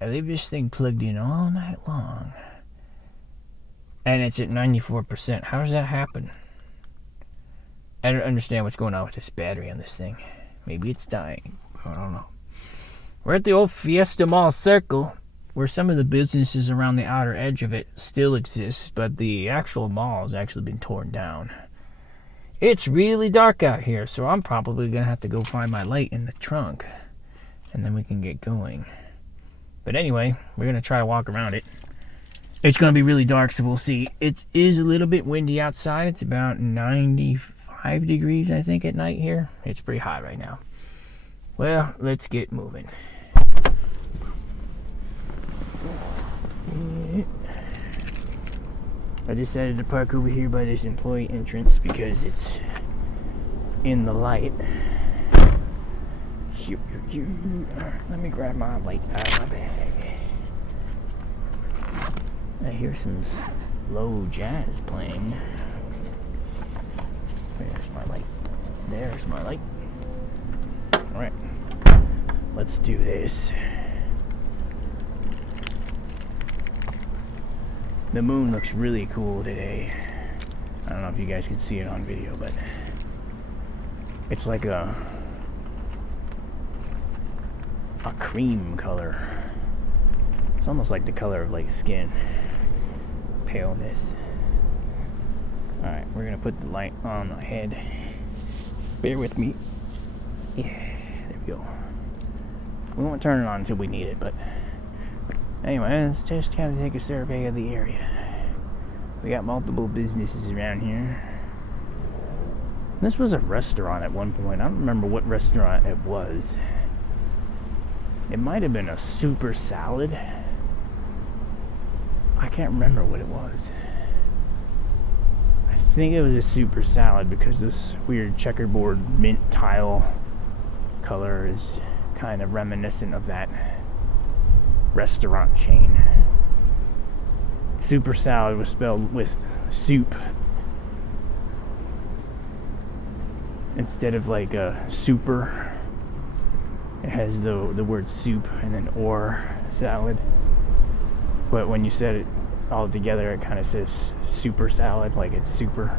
I leave this thing plugged in all night long. And it's at 94%. How does that happen? I don't understand what's going on with this battery on this thing. Maybe it's dying. I don't know. We're at the old Fiesta Mall Circle, where some of the businesses around the outer edge of it still exist, but the actual mall has actually been torn down. It's really dark out here, so I'm probably going to have to go find my light in the trunk, and then we can get going. But anyway, we're going to try to walk around it. It's going to be really dark, so we'll see. It is a little bit windy outside. It's about 95 degrees, I think, at night here. It's pretty hot right now. Well, let's get moving. I decided to park over here by this employee entrance because it's in the light. Let me grab my light out of my bag. I hear some slow jazz playing. There's my light. There's my light. Alright. Let's do this. The moon looks really cool today. I don't know if you guys can see it on video, but it's like a cream color. It's almost like the color of like skin. Paleness. Alright, we're gonna put the light on my head. Bear with me. Yeah, there we go. We won't turn it on until we need it, but anyway, let's just kind of take a survey of the area. We got multiple businesses around here. This was a restaurant at one point. I don't remember what restaurant it was. It might have been a super salad. I can't remember what it was. I think it was a super salad because this weird checkerboard mint tile color is kind of reminiscent of that restaurant chain. Super salad was spelled with soup instead of like a super. It has the word soup and then or salad, but when you said it all together it kind of says super salad, like it's super.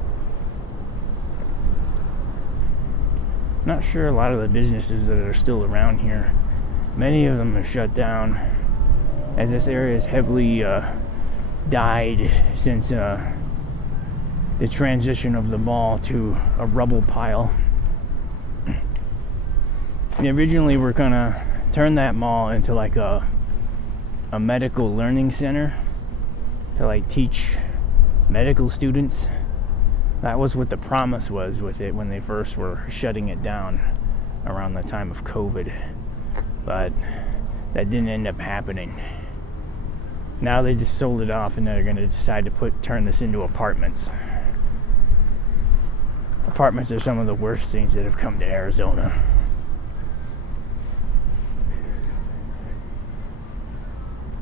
Not sure a lot of the businesses that are still around here, many of them are shut down, as this area is heavily died since the transition of the mall to a rubble pile. They originally were gonna turn that mall into like a medical learning center to like teach medical students. That was what the promise was with it when they first were shutting it down around the time of COVID, but that didn't end up happening. Now they just sold it off and they're going to decide to turn this into apartments. Apartments are some of the worst things that have come to Arizona.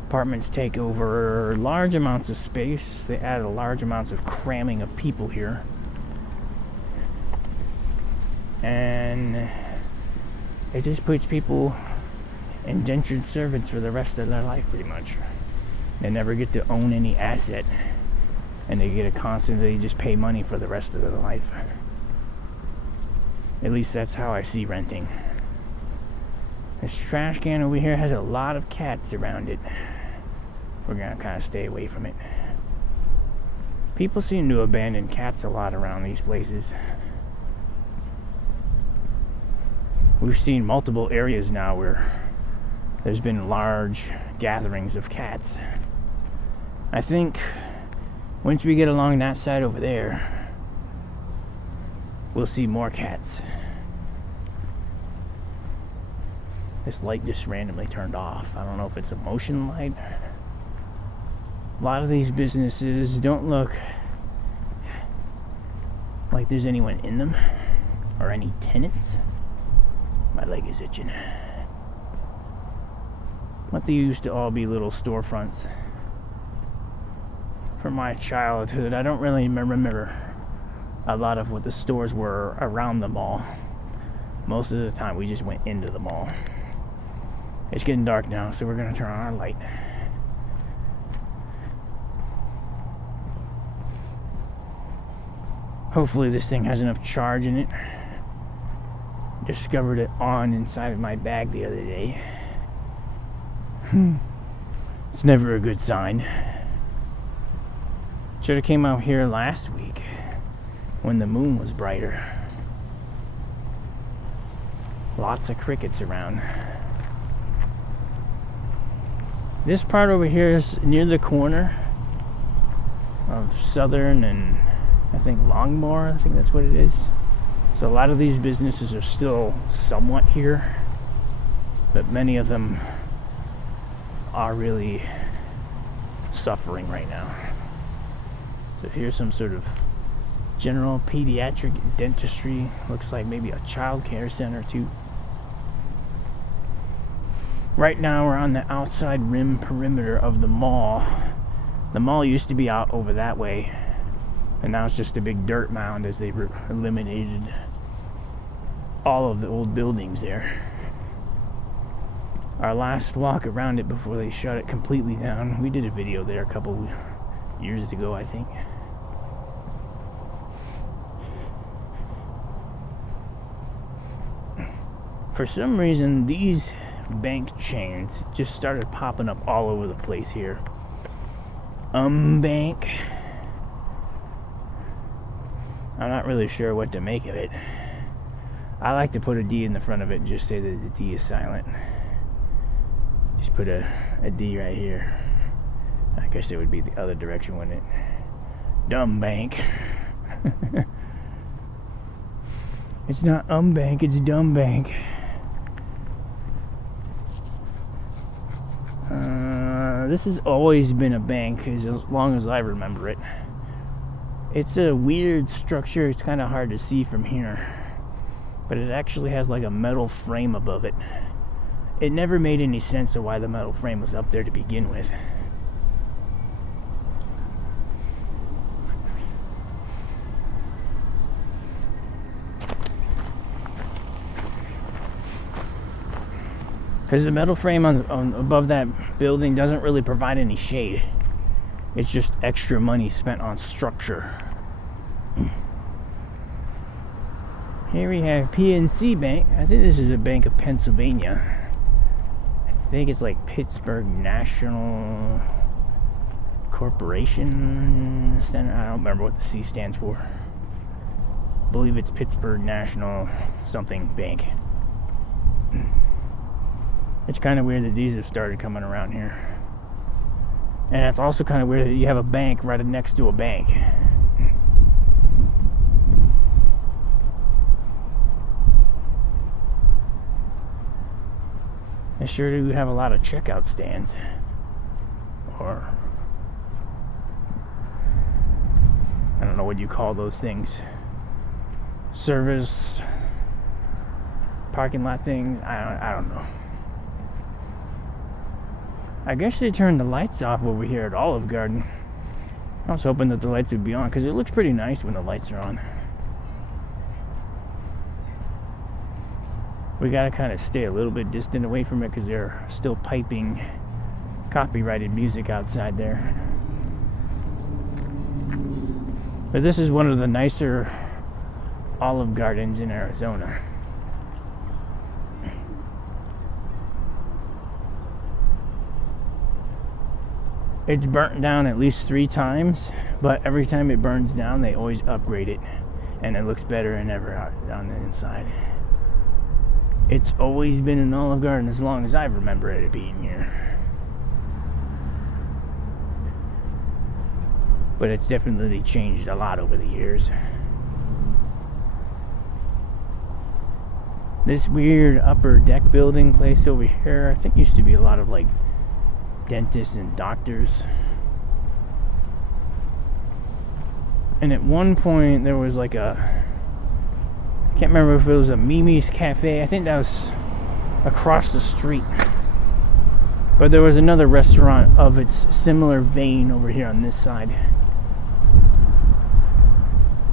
Apartments take over large amounts of space. They add large amounts of cramming of people here. And it just puts people indentured servants for the rest of their life, pretty much. They never get to own any asset. And they get to constantly just pay money for the rest of their life. At least that's how I see renting. This trash can over here has a lot of cats around it. We're gonna kind of stay away from it. People seem to abandon cats a lot around these places. We've seen multiple areas now where there's been large gatherings of cats. I think once we get along that side over there, we'll see more cats. This light just randomly turned off. I don't know if it's a motion light. A lot of these businesses don't look like there's anyone in them or any tenants. My leg is itching. But they used to all be little storefronts. From my childhood, I don't really remember a lot of what the stores were around the mall. Most of the time we just went into the mall. It's getting dark now, so we're gonna turn on our light. Hopefully this thing has enough charge in it. Discovered it on inside of my bag the other day. It's never a good sign. Should have came out here last week when the moon was brighter. Lots of crickets around. This part over here is near the corner of Southern and I think Longmore, I think that's what it is. So a lot of these businesses are still somewhat here, but many of them are really suffering right now. So here's some sort of general pediatric dentistry. Looks like maybe a child care center too. Right now we're on the outside rim perimeter of the mall. The mall used to be out over that way, and now it's just a big dirt mound as they eliminated all of the old buildings there. Our last walk around it before they shut it completely down, we did a video there a couple years ago, I think. For some reason, these bank chains just started popping up all over the place here. Bank. I'm not really sure what to make of it. I like to put a D in the front of it and just say that the D is silent. Just put a D right here. I guess it would be the other direction, wouldn't it? Dumb bank. It's not bank, it's dumb bank. This has always been a bank as long as I remember it. It's a weird structure. It's kind of hard to see from here, but it actually has like a metal frame above it. It never made any sense of why the metal frame was up there to begin with. Because the metal frame on above that building doesn't really provide any shade. It's just extra money spent on structure. Here we have PNC Bank. I think this is a Bank of Pennsylvania. I think it's like Pittsburgh National Corporation Center. I don't remember what the C stands for. I believe it's Pittsburgh National something bank. It's kind of weird that these have started coming around here. And it's also kind of weird that you have a bank right next to a bank. They sure do have a lot of checkout stands. Or I don't know what you call those things. Service parking lot things. I don't know. I guess they turned the lights off over here at Olive Garden. I was hoping that the lights would be on because it looks pretty nice when the lights are on. We gotta kind of stay a little bit distant away from it because they're still piping copyrighted music outside there. But this is one of the nicer Olive Gardens in Arizona. It's burnt down at least 3 times, but every time it burns down, they always upgrade it, and it looks better than ever on the inside. It's always been an Olive Garden as long as I remember it being here. But it's definitely changed a lot over the years. This weird upper deck building place over here, I think used to be a lot of like dentists and doctors. And at one point there was like a, I can't remember if it was a Mimi's Cafe. I think that was across the street. But there was another restaurant of its similar vein over here on this side.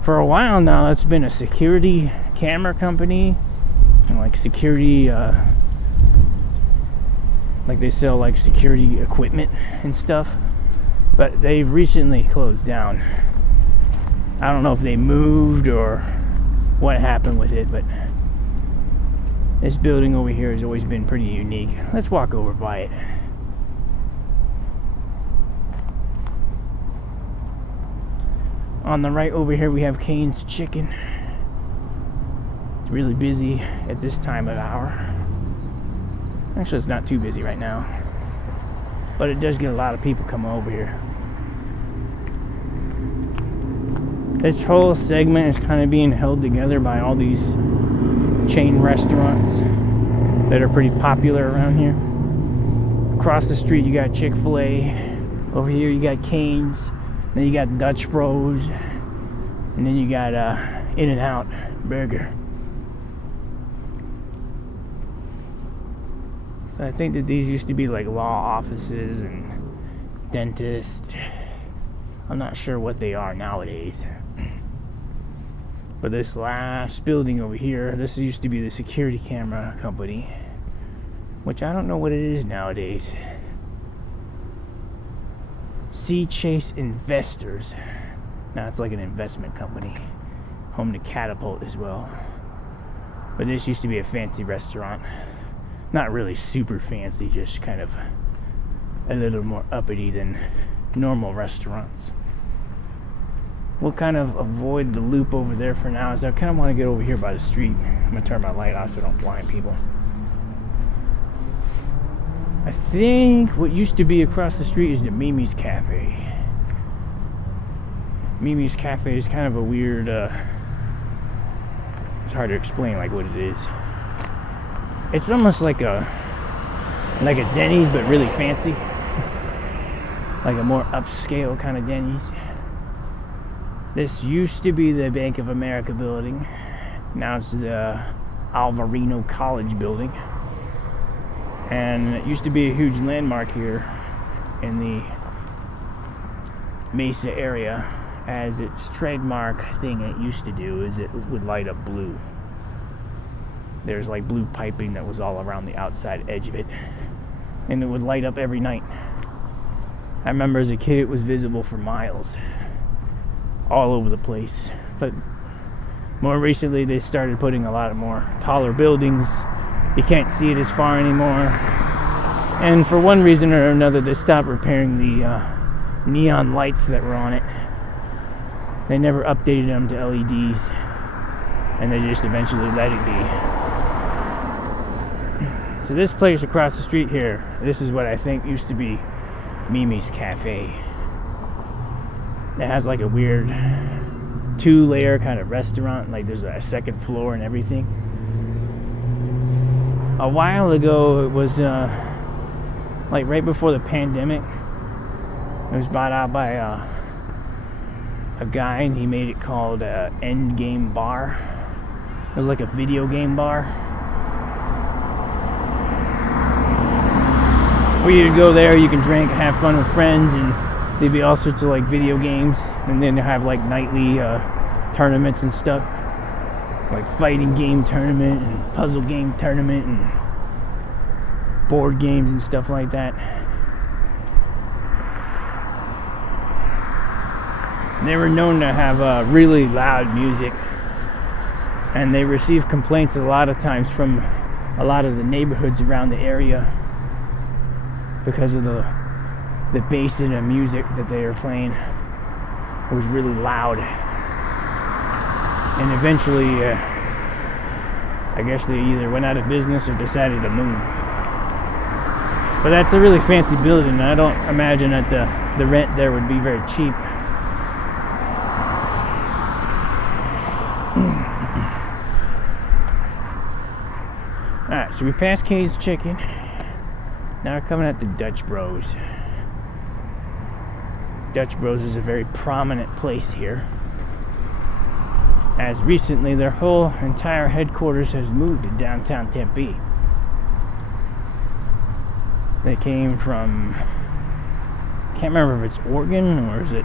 For a while now, it's been a security camera company and like security Like they sell like security equipment and stuff, but they've recently closed down. I don't know if they moved or what happened with it, but this building over here has always been pretty unique. Let's walk over by it. On the right over here we have Cane's Chicken. It's really busy at this time of hour. Actually, it's not too busy right now, but it does get a lot of people coming over here. This whole segment is kind of being held together by all these chain restaurants that are pretty popular around here. Across the street you got Chick-fil-A. Over here you got Cane's. Then you got Dutch Bros. And then you got In-N-Out Burger. So I think that these used to be like law offices and dentists. I'm not sure what they are nowadays. But this last building over here, this used to be the security camera company, which I don't know what it is nowadays. Sea Chase Investors. Now it's like an investment company. Home to Catapult as well. But this used to be a fancy restaurant. Not really super fancy, just kind of a little more uppity than normal restaurants. We'll kind of avoid the loop over there for now, as I kind of want to get over here by the street. I'm going to turn my light off so I don't blind people. I think what used to be across the street is the Mimi's Cafe. Mimi's Cafe is kind of a weird, it's hard to explain like what it is. It's almost like a Denny's, but really fancy. Like a more upscale kind of Denny's. This used to be the Bank of America building. Now it's the Alvarino College building. And it used to be a huge landmark here in the Mesa area, as its trademark thing it used to do is it would light up blue. There's like blue piping that was all around the outside edge of it, and it would light up every night. I remember as a kid it was visible for miles, all over the place. But more recently they started putting a lot of more taller buildings. You can't see it as far anymore, and for one reason or another they stopped repairing the neon lights that were on it. They never updated them to LEDs, and they just eventually let it be. So this place across the street here, this is what I think used to be Mimi's Cafe. It has like a weird 2-layer kind of restaurant, like there's a second floor and everything. A while ago, it was like right before the pandemic, it was bought out by a guy, and he made it called End Game Bar. It was like a video game bar. Where you'd go there, you can drink and have fun with friends, and there'd be all sorts of like video games, and then they have like nightly tournaments and stuff, like fighting game tournament and puzzle game tournament and board games and stuff like that. They were known to have really loud music, and they received complaints a lot of times from a lot of the neighborhoods around the area because of the bass in the music that they were playing. It was really loud, and eventually I guess they either went out of business or decided to move. But that's a really fancy building, and I don't imagine that the rent there would be very cheap. Alright, so we passed Cane's Chicken. Now we're coming at the Dutch Bros. Dutch Bros is a very prominent place here, as recently their whole entire headquarters has moved to downtown Tempe. They came from, can't remember if it's Oregon or is it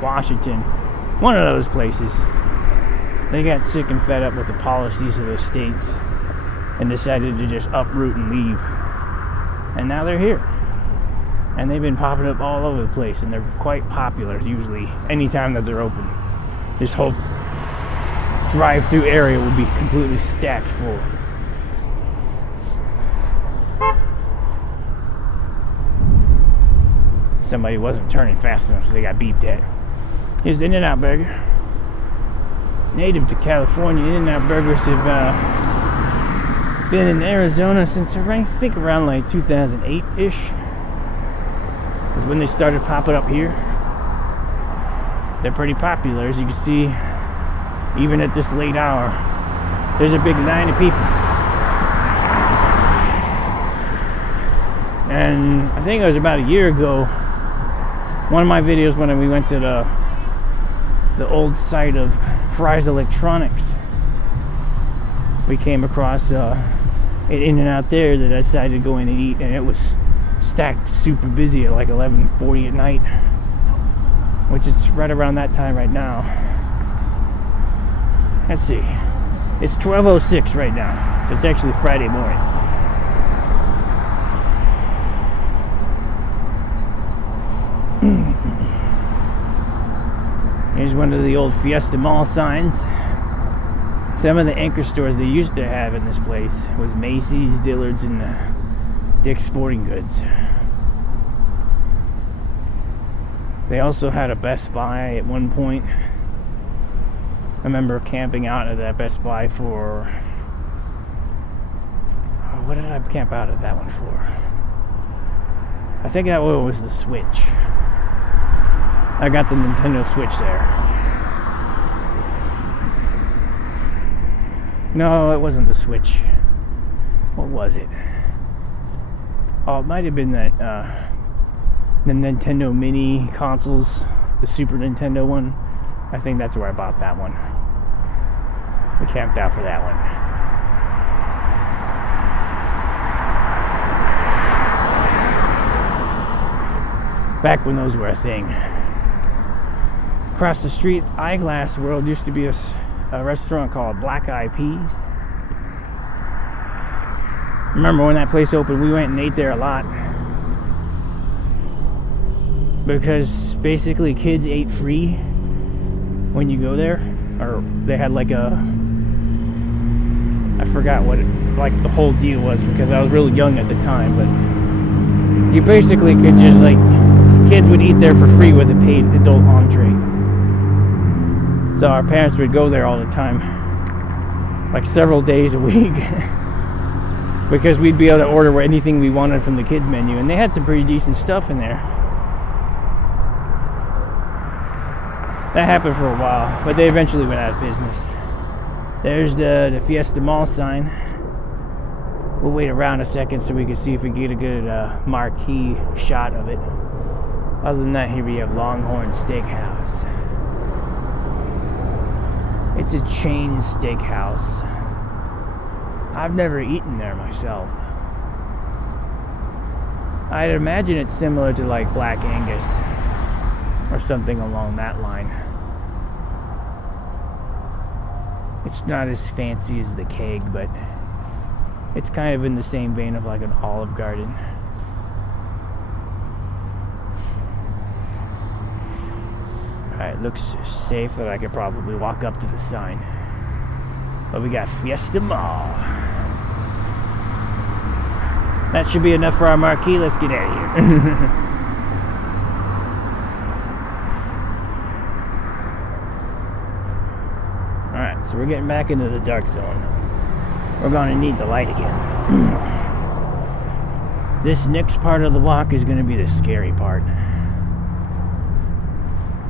Washington, one of those places. They got sick and fed up with the policies of those states and decided to just uproot and leave. And now they're here. And they've been popping up all over the place, and they're quite popular usually anytime that they're open. This whole drive-through area will be completely stacked full. Somebody wasn't turning fast enough, so they got beeped at. Here's In-N-Out Burger. Native to California, In-N-Out Burgers have been in Arizona since I think around like 2008-ish. Is when they started popping up here. They're pretty popular, as you can see. Even at this late hour, there's a big line of people. And I think it was about a year ago, one of my videos when we went to the old site of Fry's Electronics, we came across an In-N-Out there that I decided to go in and eat, and it was stacked super busy at like 11:40 at night, which is right around that time right now. Let's see, it's 12:06 right now, so it's actually Friday morning. Here's one of the old Fiesta Mall signs. Some of the anchor stores they used to have in this place was Macy's, Dillard's, and Dick's Sporting Goods. They also had a Best Buy at one point. I remember camping out at that Best Buy for... Oh, what did I camp out at that one for? I think that one was the Switch. I got the Nintendo Switch there. No, it wasn't the Switch. What was it? Oh, it might have been that the Nintendo Mini consoles, the Super Nintendo one. I think that's where I bought that one. We camped out for that one. Back when those were a thing. Across the street, Eyeglass World used to be a restaurant called Black Eyed Peas. Remember when that place opened, we went and ate there a lot. Because basically kids ate free when you go there. Or they had like a... I forgot what the whole deal was because I was really young at the time. But you basically could just like... Kids would eat there for free with a paid adult entree. So our parents would go there all the time. Like several days a week. Because we'd be able to order anything we wanted from the kids menu. And they had some pretty decent stuff in there. That happened for a while, but they eventually went out of business. There's the Fiesta Mall sign. We'll wait around a second so we can see if we can get a good marquee shot of it. Other than that, here we have Longhorn Steakhouse. It's a chain steakhouse. I've never eaten there myself. I'd imagine it's similar to like Black Angus or something along that line. It's not as fancy as the Keg, but it's kind of in the same vein of like an Olive Garden. Alright, looks safe that I could probably walk up to the sign. But we got Fiesta Mall. That should be enough for our marquee. Let's get out of here. Alright, so we're getting back into the dark zone. We're going to need the light again. This next part of the walk is going to be the scary part.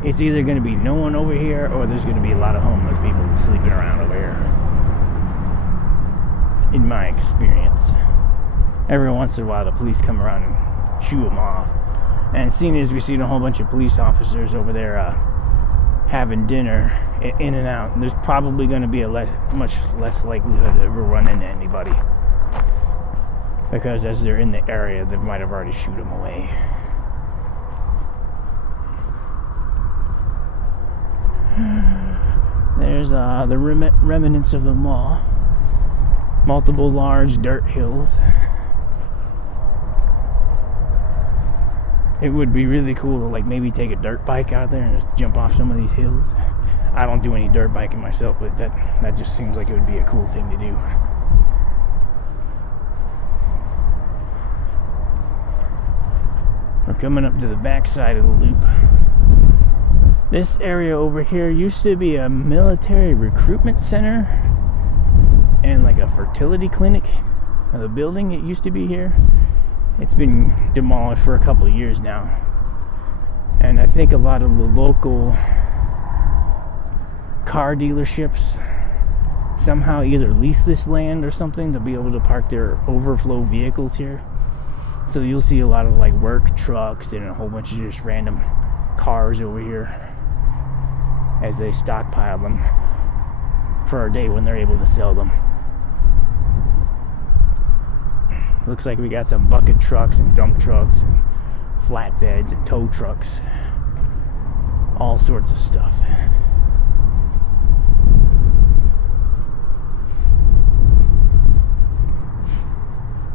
It's either going to be no one over here or there's going to be a lot of homeless people sleeping around over here. In my experience. Every once in a while the police come around and shoo them off. And seeing as we've seen a whole bunch of police officers over there having dinner in and out, there's probably going to be a much less likelihood of ever running into anybody. Because as they're in the area, they might have already shooed them away. There's the remnants of the mall. Multiple large dirt hills. It would be really cool to like maybe take a dirt bike out there and just jump off some of these hills. I don't do any dirt biking myself, but that just seems like it would be a cool thing to do. We're coming up to the back side of the loop. This area over here used to be a military recruitment center and like a fertility clinic. The building, it used to be here. It's been demolished for a couple of years now. And I think a lot of the local car dealerships somehow either lease this land or something to be able to park their overflow vehicles here. So you'll see a lot of like work trucks and a whole bunch of just random cars over here as they stockpile them for a day when they're able to sell them. Looks like we got some bucket trucks and dump trucks and flatbeds and tow trucks. All sorts of stuff.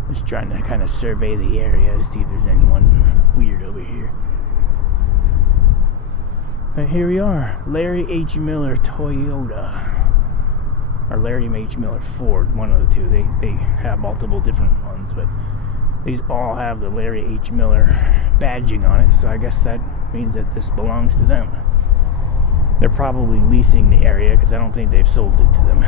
Just trying to kind of survey the area to see if there's anyone weird over here. But here we are, Larry H. Miller Toyota. Or Larry H. Miller Ford, one of the two. They have multiple different ones, but these all have the Larry H. Miller badging on it, so I guess that means that this belongs to them. They're probably leasing the area because I don't think they've sold it to them.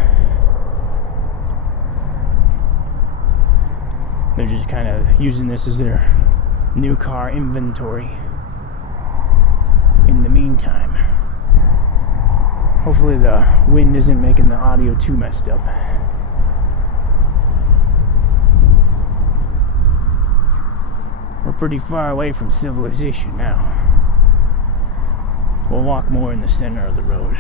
They're just kind of using this as their new car inventory in the meantime. Hopefully the wind isn't making the audio too messed up. We're pretty far away from civilization now. We'll walk more in the center of the road.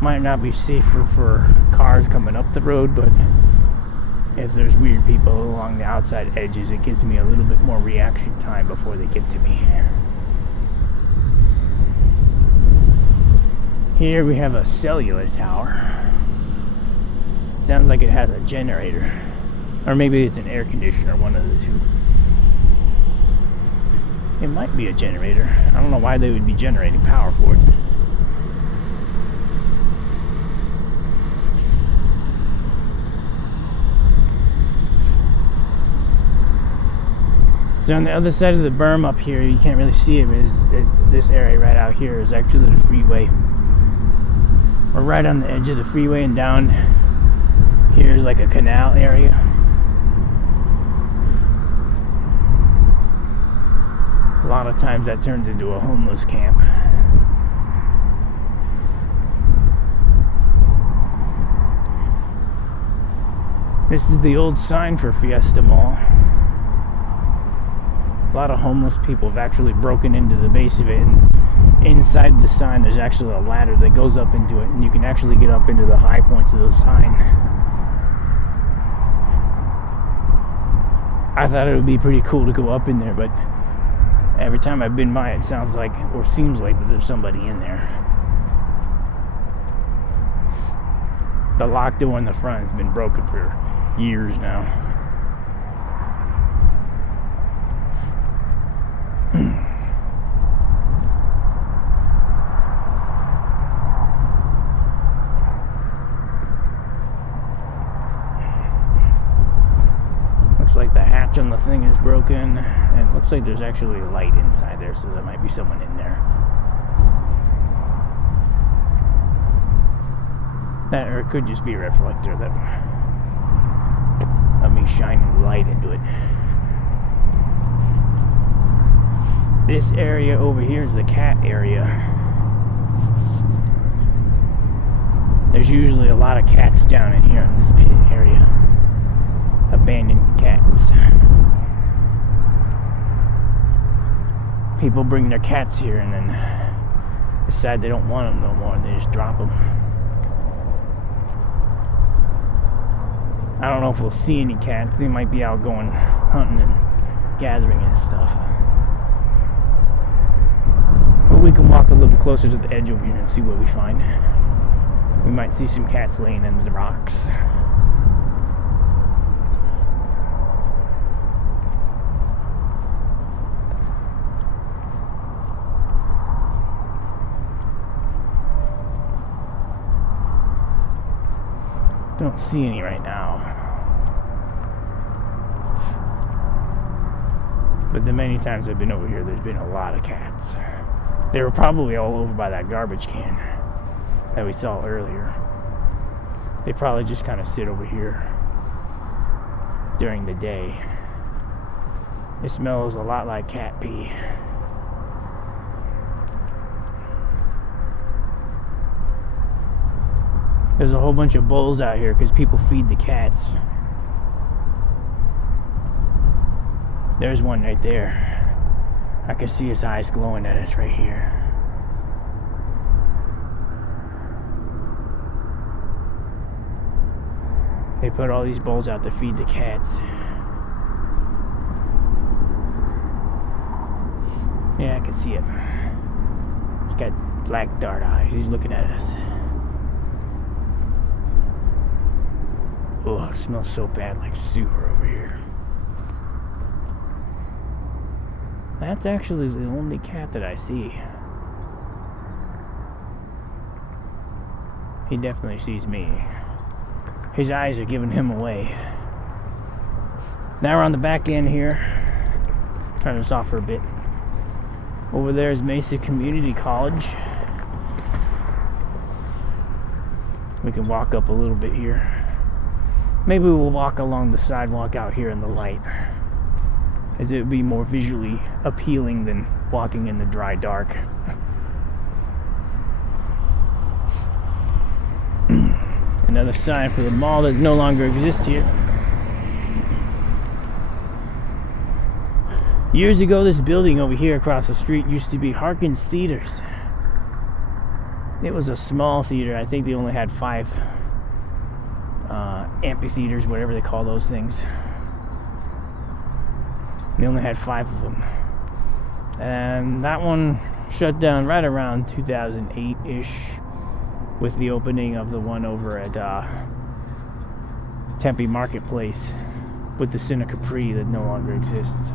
Might not be safer for cars coming up the road, but if there's weird people along the outside edges, it gives me a little bit more reaction time before they get to me. Here we have a cellular tower. Sounds like it has a generator. Or maybe it's an air conditioner, one of the two. It might be a generator. I don't know why they would be generating power for it. So on the other side of the berm up here, you can't really see it, but this area right out here is actually the freeway. We're right on the edge of the freeway, and down here's like a canal area. A lot of times that turns into a homeless camp. This is the old sign for Fiesta Mall. A lot of homeless people have actually broken into the base of it, and inside the sign there's actually a ladder that goes up into it, and you can actually get up into the high points of the sign. I thought it would be pretty cool to go up in there, but every time I've been by it sounds like, or seems like, that there's somebody in there. The lock door in the front has been broken for years now. Looks like the hatch on the thing is broken, and it looks like there's actually a light inside there, so there might be someone in there. That, or it could just be a reflector that of me shining light into it. This area over here is the cat area. There's usually a lot of cats down in here in this pit area. Abandoned cats. People bring their cats here and then decide they don't want them no more, and they just drop them. I don't know if we'll see any cats. They might be out going hunting and gathering and stuff. But we can walk a little closer to the edge over here and see what we find. We might see some cats laying in the rocks. Don't see any right now. But the many times I've been over here, there's been a lot of cats. They were probably all over by that garbage can that we saw earlier. They probably just kind of sit over here during the day. It smells a lot like cat pee. There's a whole bunch of bowls out here because people feed the cats. There's one right there. I can see his eyes glowing at us right here. They put all these bowls out to feed the cats. Yeah, I can see him. He's got black dart eyes. He's looking at us. Oh, it smells so bad, like sewer over here. That's actually the only cat that I see. He definitely sees me. His eyes are giving him away. Now we're on the back end here. Turn this off for a bit. Over there is Mesa Community College. We can walk up a little bit here. Maybe we'll walk along the sidewalk out here in the light, as it would be more visually appealing than walking in the dry dark. Another sign for the mall that no longer exists here. Years ago, this building over here across the street used to be Harkins Theaters. It was a small theater. I think they only had 5 amphitheaters, whatever they call those things. They only had 5 of them. And that one shut down right around 2008-ish with the opening of the one over at Tempe Marketplace with the Cine Capri that no longer exists.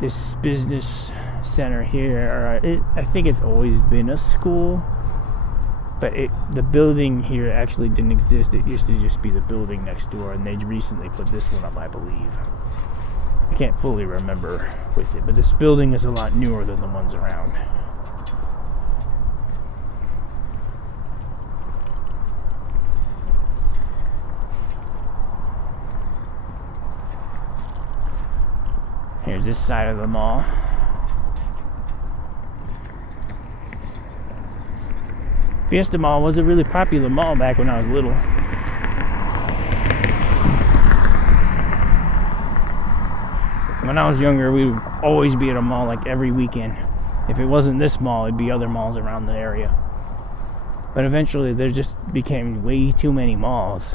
This business center here, I think it's always been a school, but the building here actually didn't exist. It used to just be the building next door, and they recently put this one up, I believe. I can't fully remember with it, but this building is a lot newer than the ones around. Here's this side of the mall. Fiesta Mall was a really popular mall back when I was little. When I was younger, we would always be at a mall like every weekend. If it wasn't this mall, it'd be other malls around the area. But eventually, there just became way too many malls.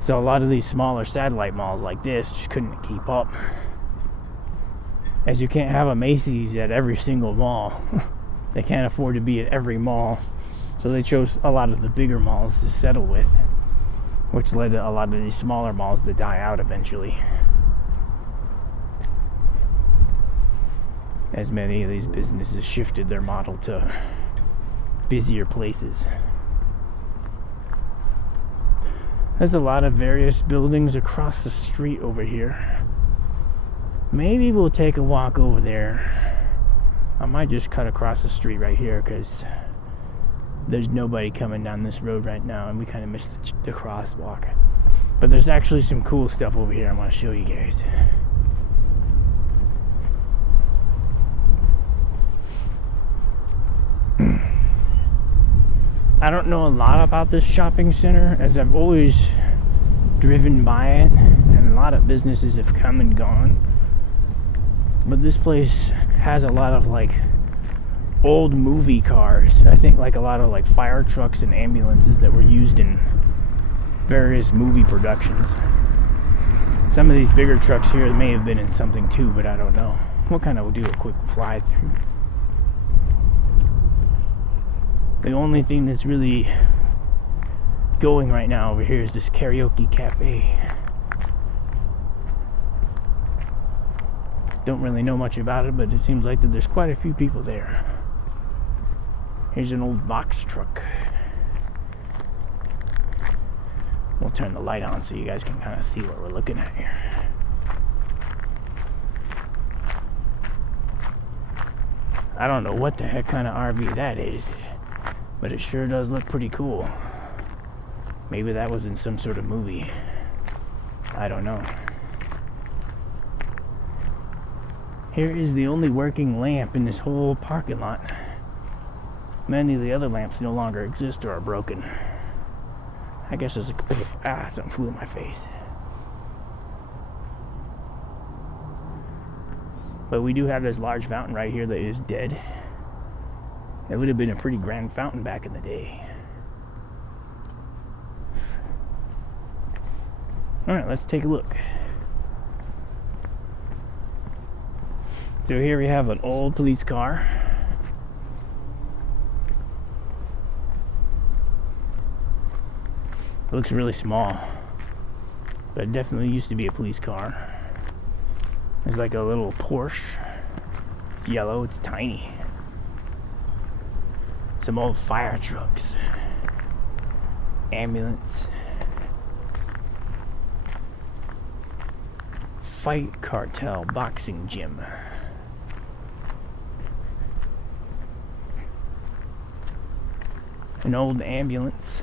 So a lot of these smaller satellite malls like this just couldn't keep up. As you can't have a Macy's at every single mall. They can't afford to be at every mall. So they chose a lot of the bigger malls to settle with, which led to a lot of these smaller malls to die out eventually. As many of these businesses shifted their model to busier places. There's a lot of various buildings across the street over here. Maybe we'll take a walk over there. I might just cut across the street right here because there's nobody coming down this road right now, and we kind of missed the crosswalk. But there's actually some cool stuff over here I want to show you guys. I don't know a lot about this shopping center, as I've always driven by it, and a lot of businesses have come and gone. But this place has a lot of like old movie cars. I think like a lot of like fire trucks and ambulances that were used in various movie productions. Some of these bigger trucks here may have been in something too, but I don't know. We'll kind of do a quick fly through. The only thing that's really going right now over here is this karaoke cafe. Don't really know much about it, but it seems like that there's quite a few people there. Here's an old box truck. turn the light on so you guys can kind of see what we're looking at here. I don't know what the heck kind of RV that is, but it sure does look pretty cool. Maybe that was in some sort of movie. I don't know. Here is the only working lamp in this whole parking lot. Many of the other lamps no longer exist or are broken. I guess there's something flew in my face. But we do have this large fountain right here that is dead. It would have been a pretty grand fountain back in the day. Alright, let's take a look. So here we have an old police car. It looks really small, but it definitely used to be a police car. There's like a little Porsche. It's yellow, it's tiny. Some old fire trucks. Ambulance. Fight cartel boxing gym. An old ambulance.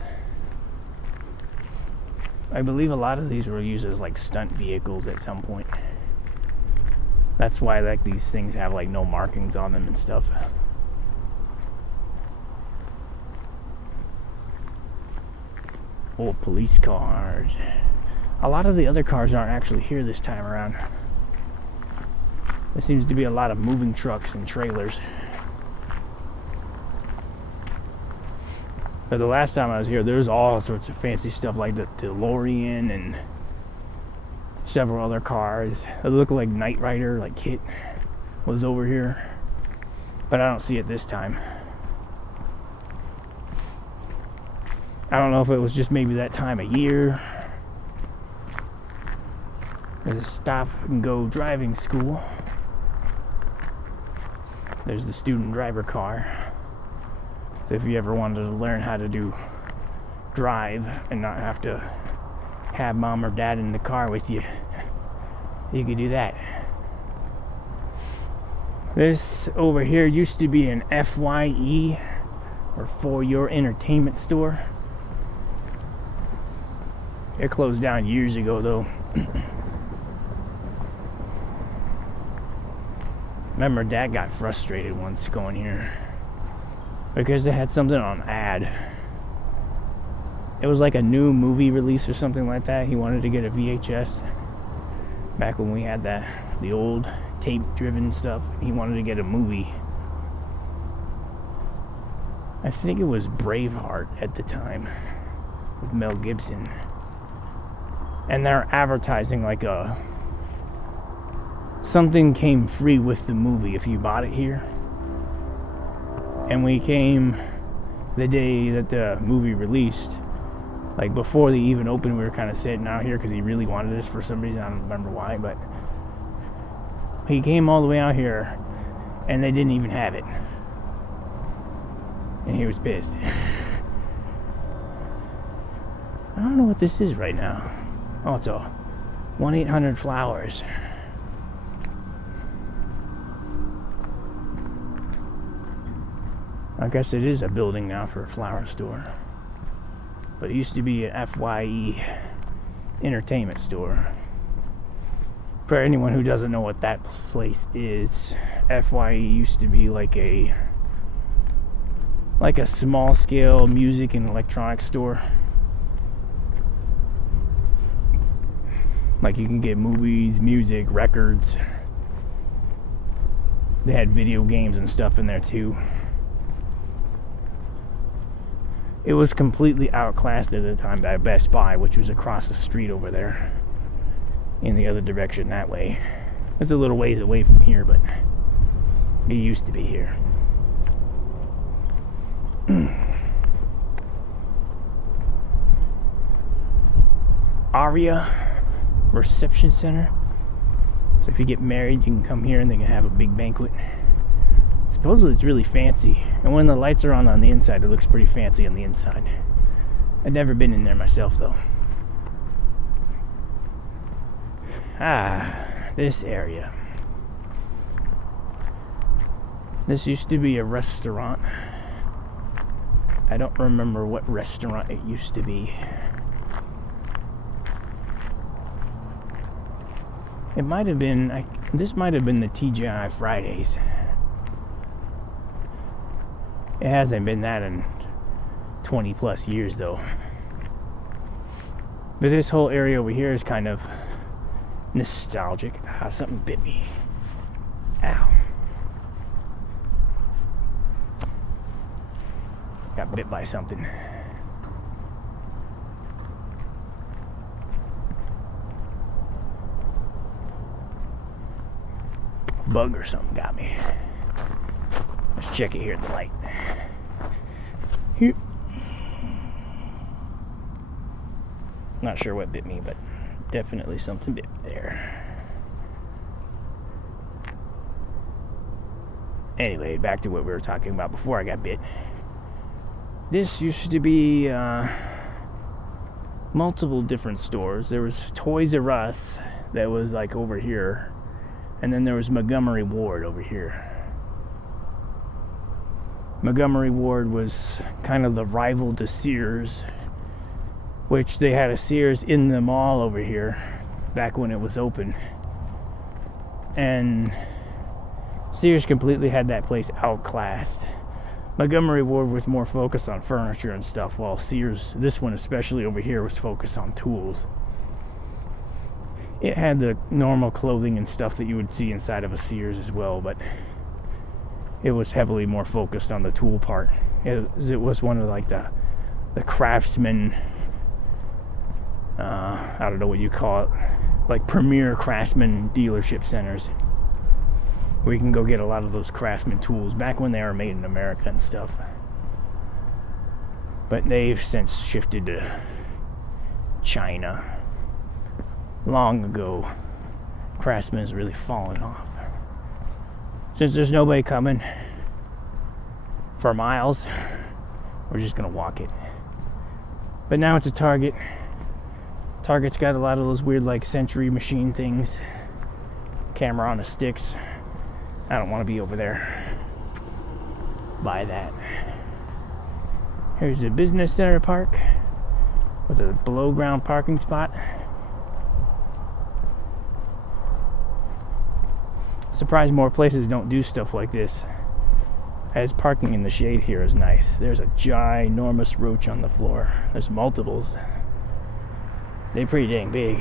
I believe a lot of these were used as like stunt vehicles at some point. That's why like these things have like no markings on them and stuff. Old police cars. A lot of the other cars aren't actually here this time around. There seems to be a lot of moving trucks and trailers. But the last time I was here, there was all sorts of fancy stuff like the DeLorean and several other cars. It looked like Knight Rider, like Kit, was over here. But I don't see it this time. I don't know if it was just maybe that time of year. There's a stop and go driving school. There's the student driver car. So if you ever wanted to learn how to drive and not have to have mom or dad in the car with you, you could do that. This over here used to be an FYE, or For Your Entertainment store. It closed down years ago though. Remember, Dad got frustrated once going here because they had something on ad. It was like a new movie release or something like that. He wanted to get a VHS back when we had the old tape-driven stuff. He wanted to get a movie. I think it was Braveheart at the time with Mel Gibson. And they're advertising like something came free with the movie if you bought it here. And we came the day that the movie released. Like before they even opened, we were kind of sitting out here because he really wanted this for some reason. I don't remember why, but he came all the way out here and they didn't even have it. And he was pissed. I don't know what this is right now. Oh, it's a 1-800-Flowers. I guess it is a building now for a flower store. But it used to be an FYE entertainment store. For anyone who doesn't know what that place is, FYE used to be like a small scale music and electronics store. Like you can get movies, music, records. They had video games and stuff in there too. It was completely outclassed at the time by Best Buy, which was across the street over there. In the other direction that way. It's a little ways away from here, but it used to be here. Aria Reception Center. So if you get married, you can come here and they can have a big banquet. Supposedly it's really fancy, and when the lights are on the inside, it looks pretty fancy on the inside. I've never been in there myself though. This area. This used to be a restaurant. I don't remember what restaurant it used to be. It might have been, this might have been the DJI Fridays. It hasn't been that in 20 plus years though. But this whole area over here is kind of nostalgic. Something bit me. Ow. Got bit by something. Bug or something got me. Let's check it here at the light. Here. Not sure what bit me, but definitely something bit me there. Anyway, back to what we were talking about before I got bit. This used to be multiple different stores. There was Toys R Us that was like over here, and then there was Montgomery Ward over here. Montgomery Ward was kind of the rival to Sears, which they had a Sears in the mall over here back when it was open. And Sears completely had that place outclassed. Montgomery Ward was more focused on furniture and stuff, while Sears, this one especially over here, was focused on tools. It had the normal clothing and stuff that you would see inside of a Sears as well, but it was heavily more focused on the tool part. It was one of like the craftsman, I don't know what you call it, like premier craftsman dealership centers, where you can go get a lot of those craftsman tools back when they were made in America and stuff. But they've since shifted to China. Long ago, craftsman has really fallen off. Since there's nobody coming for miles, we're just gonna walk it. But now it's a Target. Target's got a lot of those weird like Century machine things. Camera on the sticks. I don't want to be over there. Buy that. Here's the business center park with a below ground parking spot. Surprised more places don't do stuff like this, as parking in the shade here is nice. There's a ginormous roach on the floor. There's multiples. They're pretty dang big.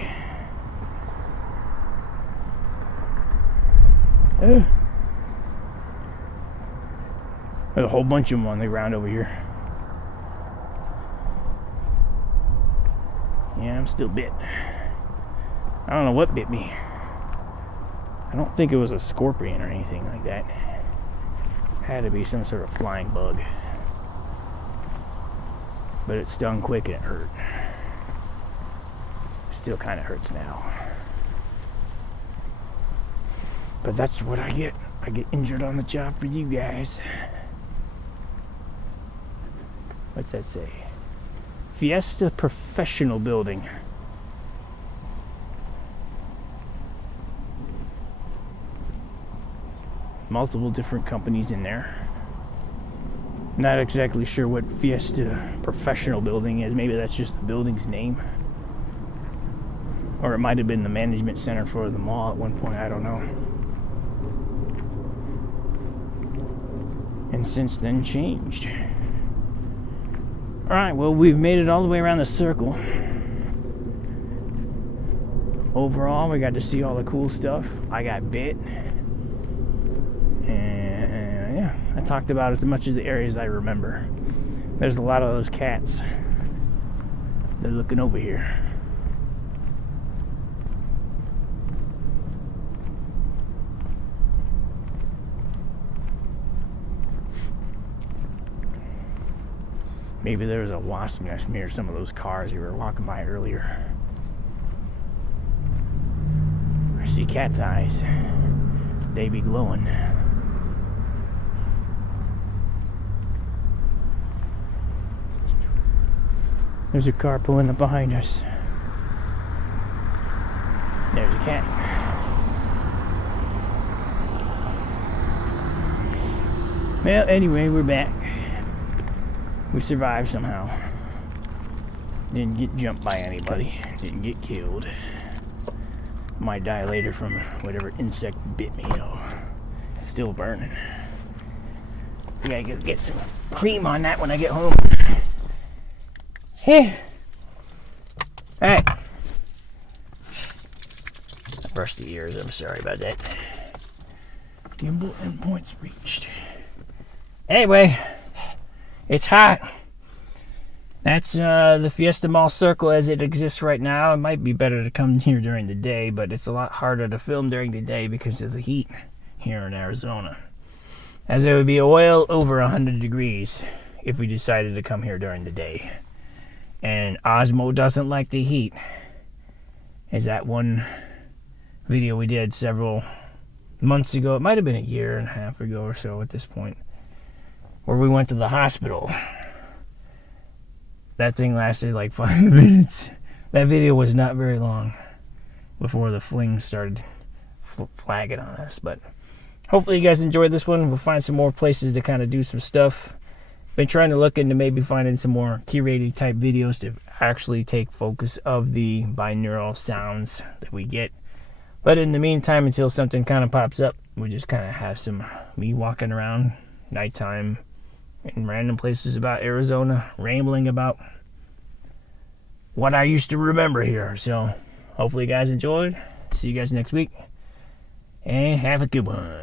There's a whole bunch of them on the ground over here. Yeah, I'm still bit. I don't know what bit me. I don't think it was a scorpion or anything like that. It had to be some sort of flying bug. But it stung quick and it hurt. Still kind of hurts now. But that's what I get. I get injured on the job for you guys. What's that say? Fiesta Professional Building. Multiple different companies in there. Not exactly sure what Fiesta Professional Building is. Maybe that's just the building's name. Or it might have been the management center for the mall at one point. I don't know. And since then changed. Alright, well, we've made it all the way around the circle. Overall, we got to see all the cool stuff. I got bit. And yeah, I talked about as much of the areas I remember. There's a lot of those cats. They're looking over here. Maybe there was a wasp nest near some of those cars you were walking by earlier. I see cat's eyes. They be glowing. There's a car pulling up behind us. There's a cat. Well, anyway, we're back. We survived somehow. Didn't get jumped by anybody. Didn't get killed. Might die later from whatever insect bit me, though. It's still burning. I gotta go get some cream on that when I get home. Hey. Alright. I brushed the ears. I'm sorry about that. Gimbal endpoints reached. Anyway, it's hot. That's the Fiesta Mall Circle as it exists right now. It might be better to come here during the day, but it's a lot harder to film during the day because of the heat here in Arizona. As it would be well over 100 degrees if we decided to come here during the day. And Osmo doesn't like the heat. As that one video we did several months ago, it might have been a year and a half ago or so at this point, where we went to the hospital. That thing lasted like 5 minutes. That video was not very long before the fling started flagging on us. But hopefully you guys enjoyed this one. We'll find some more places to kind of do some stuff. Been trying to look into maybe finding some more curated type videos to actually take focus of the binaural sounds that we get. But in the meantime, until something kind of pops up, we just kind of have some me walking around nighttime in random places about Arizona, rambling about what I used to remember here. So hopefully you guys enjoyed. See you guys next week, and have a good one.